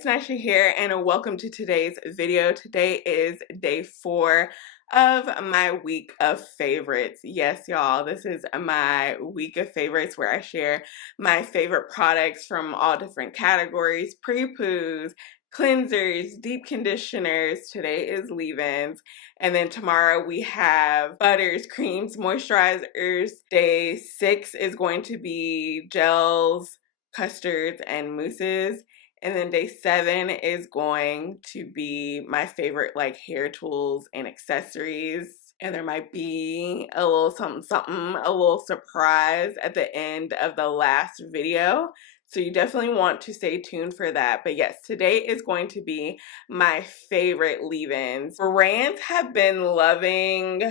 it's Nisha here and welcome to today's video. Today is day 4 of my week of favorites. Yes, y'all, this is my week of favorites where I share my favorite products from all different categories: pre-poos, cleansers, deep conditioners. Today is leave-ins. And then tomorrow we have butters, creams, moisturizers. Day 6 is going to be gels, custards, and mousses. And then day 7 is going to be my favorite like hair tools and accessories. And there might be a little something, a little surprise at the end of the last video. So you definitely want to stay tuned for that. But yes, today is going to be my favorite leave-ins. Brands have been loving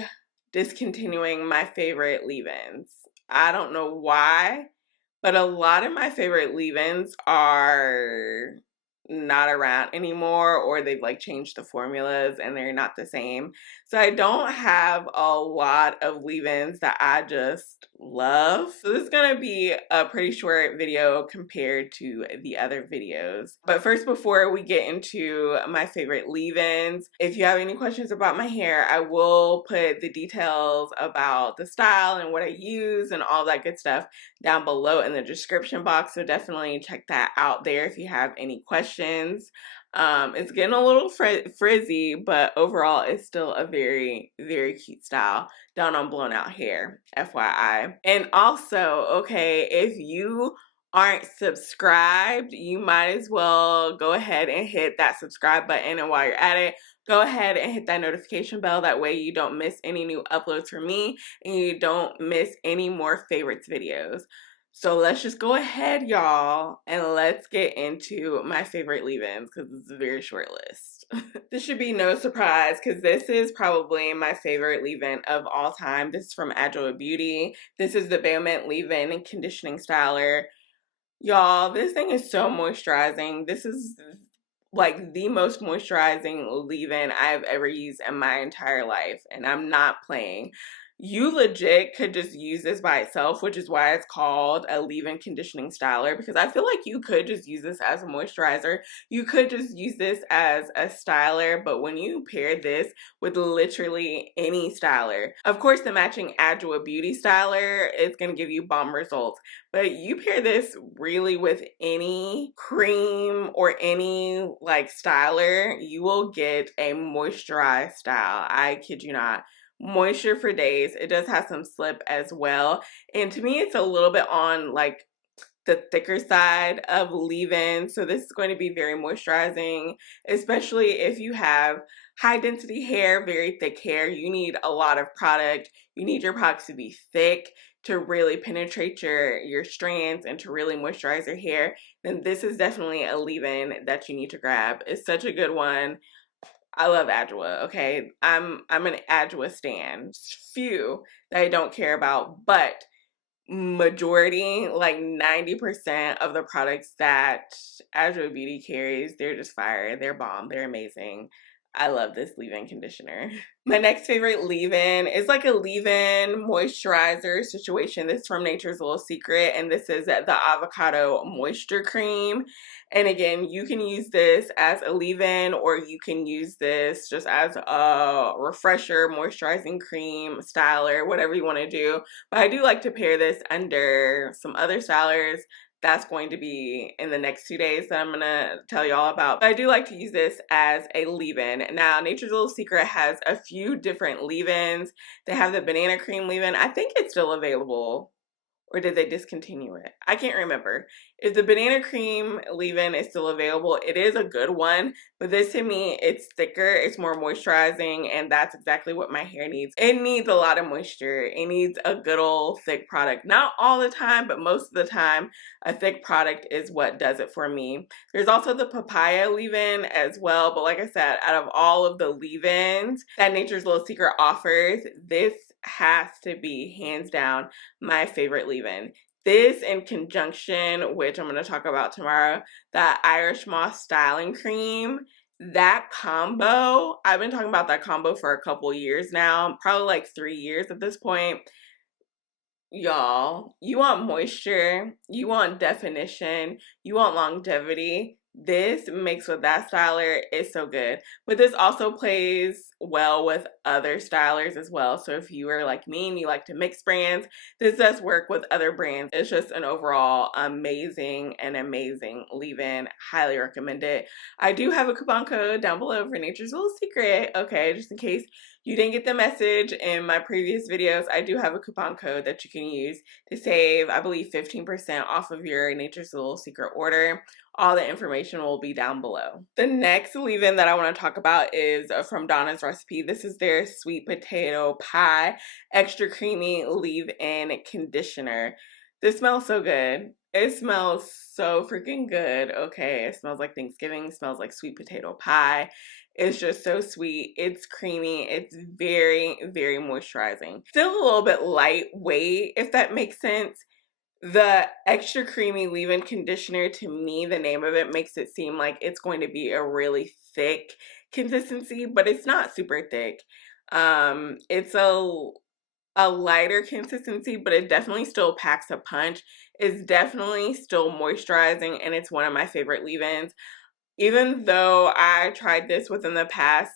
discontinuing my favorite leave-ins. I don't know why. But a lot of my favorite leave-ins are not around anymore, or they've like changed the formulas and they're not the same. So I don't have a lot of leave-ins that I just love. So this is gonna be a pretty short video compared to the other videos. But first, before we get into my favorite leave-ins, if you have any questions about my hair, I will put the details about the style and what I use and all that good stuff down below in the description box, so definitely check that out there if you have any questions. It's getting a little frizzy, but overall it's still a very, very cute style done on blown out hair, FYI. And also, okay, if you aren't subscribed, you might as well go ahead and hit that subscribe button, and while you're at it, go ahead and hit that notification bell. That way you don't miss any new uploads from me and you don't miss any more favorites videos. So let's just go ahead, y'all, and let's get into my favorite leave-ins because it's a very short list. This should be no surprise because this is probably my favorite leave-in of all time. This is from XoXo Beauty. This is the Bay Mint Leave-In and Conditioning Styler. Y'all, this thing is so moisturizing. This is like the most moisturizing leave-in I've ever used in my entire life, and I'm not playing. You legit could just use this by itself, which is why it's called a leave-in conditioning styler, because I feel like you could just use this as a moisturizer. You could just use this as a styler, but when you pair this with literally any styler, of course the matching XoXo Beauty styler is going to give you bomb results, but you pair this really with any cream or any like styler, you will get a moisturized style. I kid you not. Moisture for days. It does have some slip as well. And to me, it's a little bit on like the thicker side of leave-in. So this is going to be very moisturizing, especially if you have high density hair, very thick hair. You need a lot of product. You need your products to be thick to really penetrate your strands and to really moisturize your hair. Then this is definitely a leave-in that you need to grab. It's such a good one. I love XoXo, okay? I'm an XoXo stan. Few that I don't care about, but majority, like 90% of the products that XoXo Beauty carries, they're just fire. They're bomb. They're amazing. I love this leave-in conditioner. My next favorite leave-in is like a leave-in moisturizer situation. This is from Nature's Little Secret, and this is the Avocado Moisture Cream. And again, you can use this as a leave-in, or you can use this just as a refresher, moisturizing cream, styler, whatever you want to do. But I do like to pair this under some other stylers. That's going to be in the next 2 days that I'm going to tell you all about. But I do like to use this as a leave-in. Now, Nature's Little Secret has a few different leave-ins. They have the banana cream leave-in. I think it's still available. Or did they discontinue it? I can't remember. If the banana cream leave-in is still available, it is a good one. But this, to me, it's thicker, it's more moisturizing, and that's exactly what my hair needs. It needs a lot of moisture. It needs a good old thick product. Not all the time, but most of the time, a thick product is what does it for me. There's also the papaya leave-in as well. But like I said, out of all of the leave-ins that Nature's Little Secret offers, this has to be hands down my favorite leave-in. This, in conjunction, which I'm going to talk about tomorrow, that Irish Moss styling cream, that combo, I've been talking about that combo for a couple years now, probably like 3 years at this point. Y'all, you want moisture, you want definition, you want longevity. This mixed with that styler is so good. But this also plays well with other stylers as well. So if you are like me and you like to mix brands, this does work with other brands. It's just an overall amazing leave-in. Highly recommend it. I do have a coupon code down below for Nature's Little Secret. Okay, just in case you didn't get the message in my previous videos, I do have a coupon code that you can use to save, I believe, 15% off of your Nature's Little Secret order. All the information will be down below. The next leave-in that I want to talk about is from Donna's Recipe. This is their sweet potato pie extra creamy leave-in conditioner. This smells so good. It smells so freaking good. Okay, it smells like Thanksgiving. It smells like sweet potato pie. It's just so sweet. It's creamy. It's very, very moisturizing. Still a little bit lightweight, if that makes sense. The extra creamy leave-in conditioner, to me, the name of it makes it seem like it's going to be a really thick consistency, but it's not super thick. It's a lighter consistency, but it definitely still packs a punch. It's definitely still moisturizing, and it's one of my favorite leave-ins. Even though I tried this within the past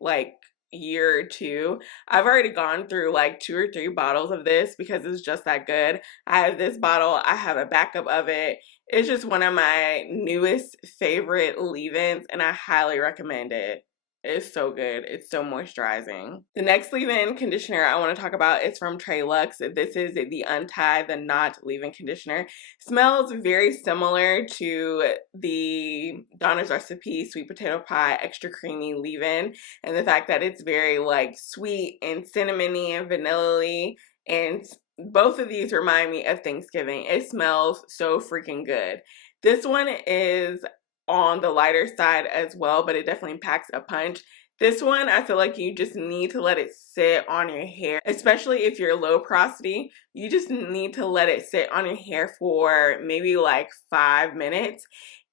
like year or two, I've already gone through like 2 or 3 bottles of this because it's just that good. I have this bottle, I have a backup of it. It's just one of my newest favorite leave-ins, and I highly recommend it. It's so good. It's so moisturizing. The next leave-in conditioner I want to talk about is from Lux. This is the Untie the Knot leave-in conditioner. Smells very similar to the Donna's Recipe sweet potato pie extra creamy leave-in, and the fact that it's very like sweet and cinnamony and vanilla-y, and both of these remind me of Thanksgiving. It smells so freaking good. This one is on the lighter side as well, but it definitely packs a punch. This one, I feel like you just need to let it sit on your hair, especially if you're low porosity. You just need to let it sit on your hair for maybe like 5 minutes,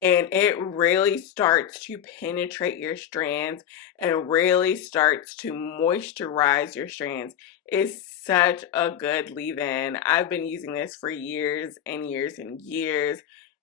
and it really starts to penetrate your strands and really starts to moisturize your strands. It's such a good leave-in. I've been using this for years and years and years.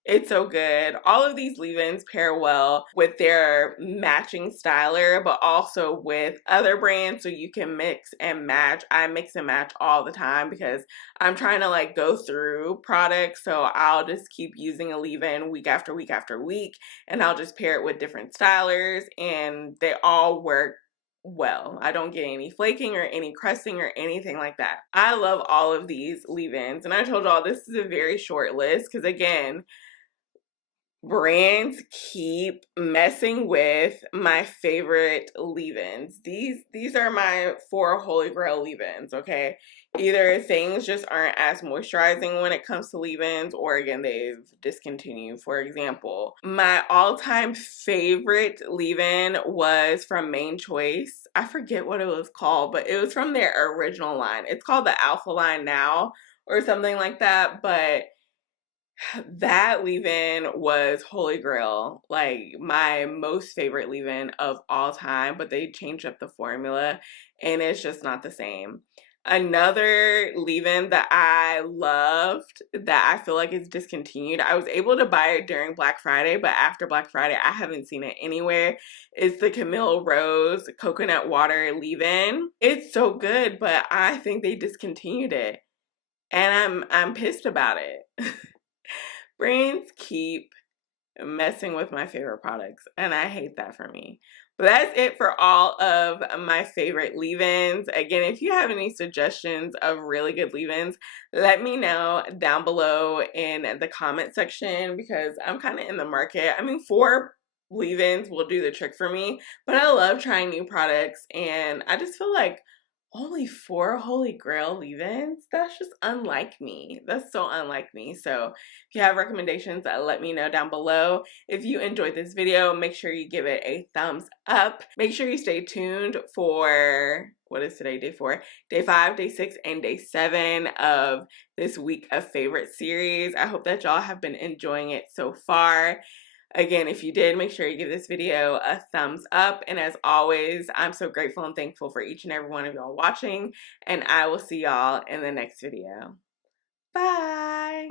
It's so good. All of these leave-ins pair well with their matching styler, but also with other brands, so you can mix and match. I mix and match all the time because I'm trying to like go through products, so I'll just keep using a leave-in week after week after week, and I'll just pair it with different stylers, and they all work well. I don't get any flaking or any crusting or anything like that. I love all of these leave-ins, and I told y'all this is a very short list because, again, brands keep messing with my favorite leave-ins. These are my 4 Holy Grail leave-ins, okay? Either things just aren't as moisturizing when it comes to leave-ins, or again, they've discontinued. For example, my all-time favorite leave-in was from Main Choice. I forget what it was called, but it was from their original line. It's called the Alpha line now or something like that, but that leave-in was Holy Grail, like my most favorite leave-in of all time, but they changed up the formula and it's just not the same. Another leave-in that I loved that I feel like is discontinued, I was able to buy it during Black Friday, but after Black Friday, I haven't seen it anywhere. It's the Camille Rose Coconut Water leave-in. It's so good, but I think they discontinued it, and I'm pissed about it. Brands keep messing with my favorite products, and I hate that for me. But that's it for all of my favorite leave-ins. Again, if you have any suggestions of really good leave-ins, let me know down below in the comment section, because I'm kind of in the market. I mean, 4 leave-ins will do the trick for me, but I love trying new products, and I just feel like only 4 Holy Grail leave-ins? That's just unlike me. That's so unlike me. So if you have recommendations, let me know down below. If you enjoyed this video, make sure you give it a thumbs up. Make sure you stay tuned for, what is today, day 4? Day 5, day 6, and day 7 of this week of favorite series. I hope that y'all have been enjoying it so far. Again, if you did, make sure you give this video a thumbs up. And as always, I'm so grateful and thankful for each and every one of y'all watching. And I will see y'all in the next video. Bye!